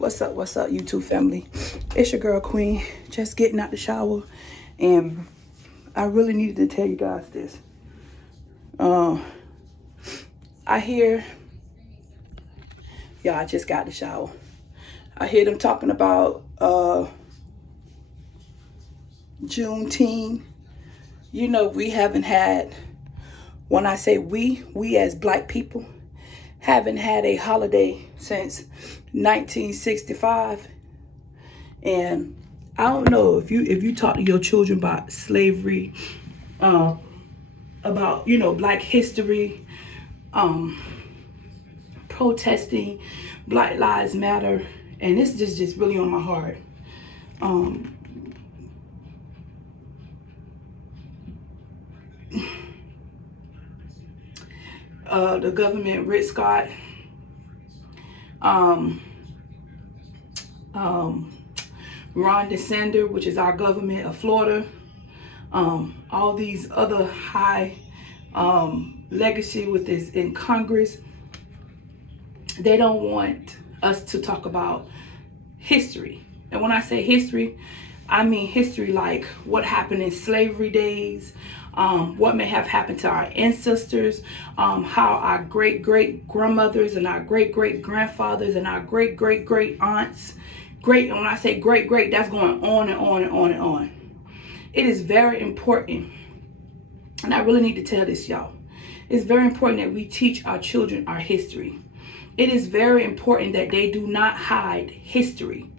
What's up, YouTube family? It's your girl Queen, just getting out the shower, and I really needed to tell you guys this. I hear, I just got the shower. I hear them talking about Juneteenth. You know, we haven't had, when I say we as black people, haven't had a holiday since 1965. And I don't know if you talk to your children about slavery, about Black history, protesting, Black Lives Matter, and this is just really on my heart. The government, Rick Scott, Ron DeSantis, which is our government of Florida, all these other high legacy with this in Congress, they don't want us to talk about history. And when I say history, I mean history like what happened in slavery days, what may have happened to our ancestors, how our great-great-grandmothers and our great-great-grandfathers and our great-great-great aunts, and when I say great-great, that's going on and on and on and on. It is very important, and I really need to tell this, y'all. It's very important that we teach our children our history. It is very important that they do not hide history.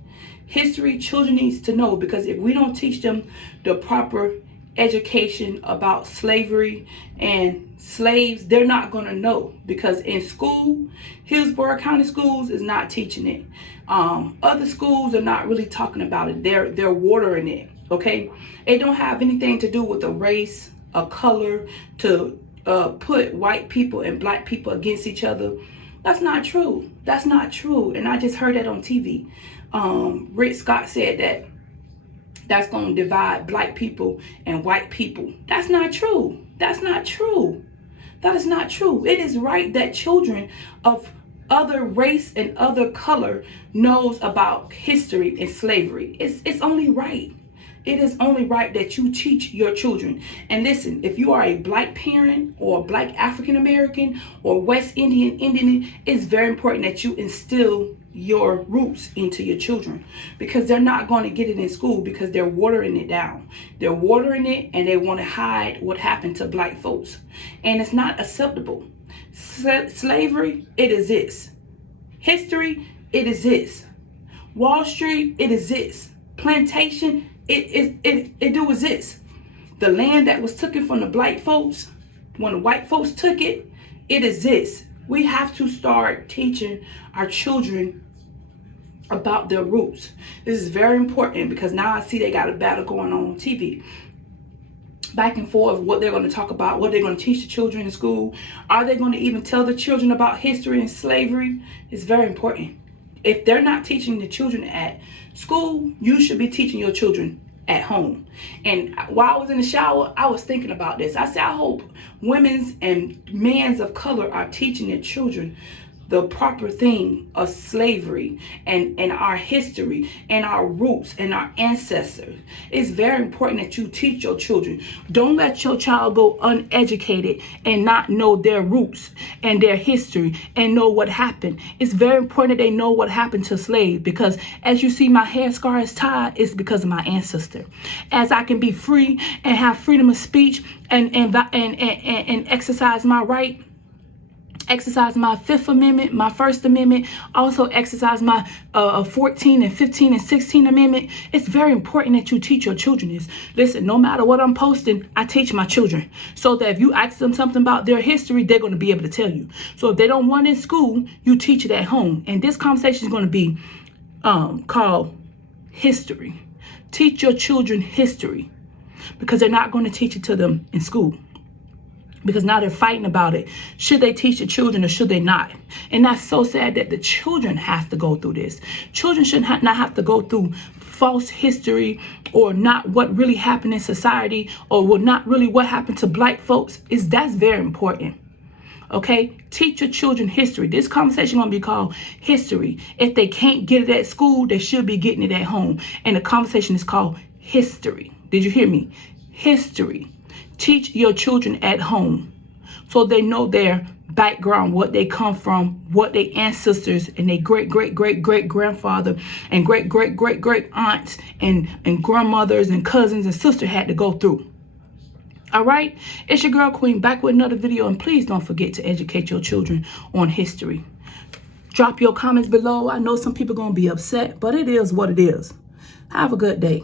History, children needs to know, because if we don't teach them the proper education about slavery and slaves, they're not going to know, because in school, Hillsborough County Schools is not teaching it. Other schools are not really talking about it. They're watering it. Okay, it don't have anything to do with a race, a color, to put white people and black people against each other. That's not true. That's not true. And I just heard that on TV. Rick Scott said that that's going to divide black people and white people. That's not true. That's not true. That is not true. It is right that children of other race and other color knows about history and slavery. It's only right. It is only right that you teach your children. And listen, if you are a black parent or black African American or West Indian, it's very important that you instill your roots into your children, because they're not going to get it in school, because they're watering it down. They're watering it, and they want to hide what happened to black folks. And it's not acceptable. Slavery, it exists. History, it exists. Wall Street, it exists. Plantation, it do exist. The land that was taken from the black folks, when the white folks took it, it exists. We have to start teaching our children about their roots. This is very important, because now I see they got a battle going on TV. Back and forth, what they're going to talk about, what they're going to teach the children in school. Are they going to even tell the children about history and slavery? It's very important. If they're not teaching the children at school, you should be teaching your children at home. And while I was in the shower, I was thinking about this. I said, I hope women's and men's of color are teaching their children the proper thing of slavery and our history and our roots and our ancestors. It's very important that you teach your children. Don't let your child go uneducated and not know their roots and their history and know what happened. It's very important that they know what happened to slaves, because as you see my hair scar is tied, it's because of my ancestor. As I can be free and have freedom of speech and exercise my right, exercise my Fifth Amendment, my First Amendment, also exercise my 14 and 15 and 16 Amendment. It's very important that you teach your children this. Listen, no matter what I'm posting, I teach my children, so that if you ask them something about their history, they're going to be able to tell you. So if they don't want it in school, you teach it at home. And this conversation is going to be called history. Teach your children history, because they're not going to teach it to them in school. Because now they're fighting about it. Should they teach the children or should they not? And that's so sad that the children have to go through this. Children should not have to go through false history, or not what really happened in society, or not really what happened to black folks. That's very important. Okay, teach your children history. This conversation gonna be called history. If they can't get it at school, they should be getting it at home. And the conversation is called history. Did you hear me? History. Teach your children at home so they know their background, what they come from, what their ancestors and their great-great-great-great-grandfather and great-great-great-great aunts and grandmothers and cousins and sisters had to go through. All right, it's your girl Queen back with another video, and please don't forget to educate your children on history. Drop your comments below. I know some people are gonna be upset, but it is what it is. Have a good day.